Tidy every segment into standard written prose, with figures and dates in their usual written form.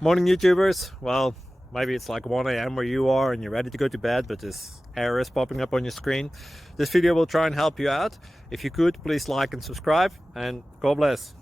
Morning YouTubers. Well, maybe it's like 1 a.m. where you are and you're ready to go to bed, but this error is popping up on your screen. This video will try and help you out. If you could, please like and subscribe, and God bless.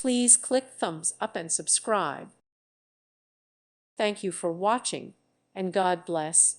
Please click thumbs up and subscribe. Thank you for watching, and God bless.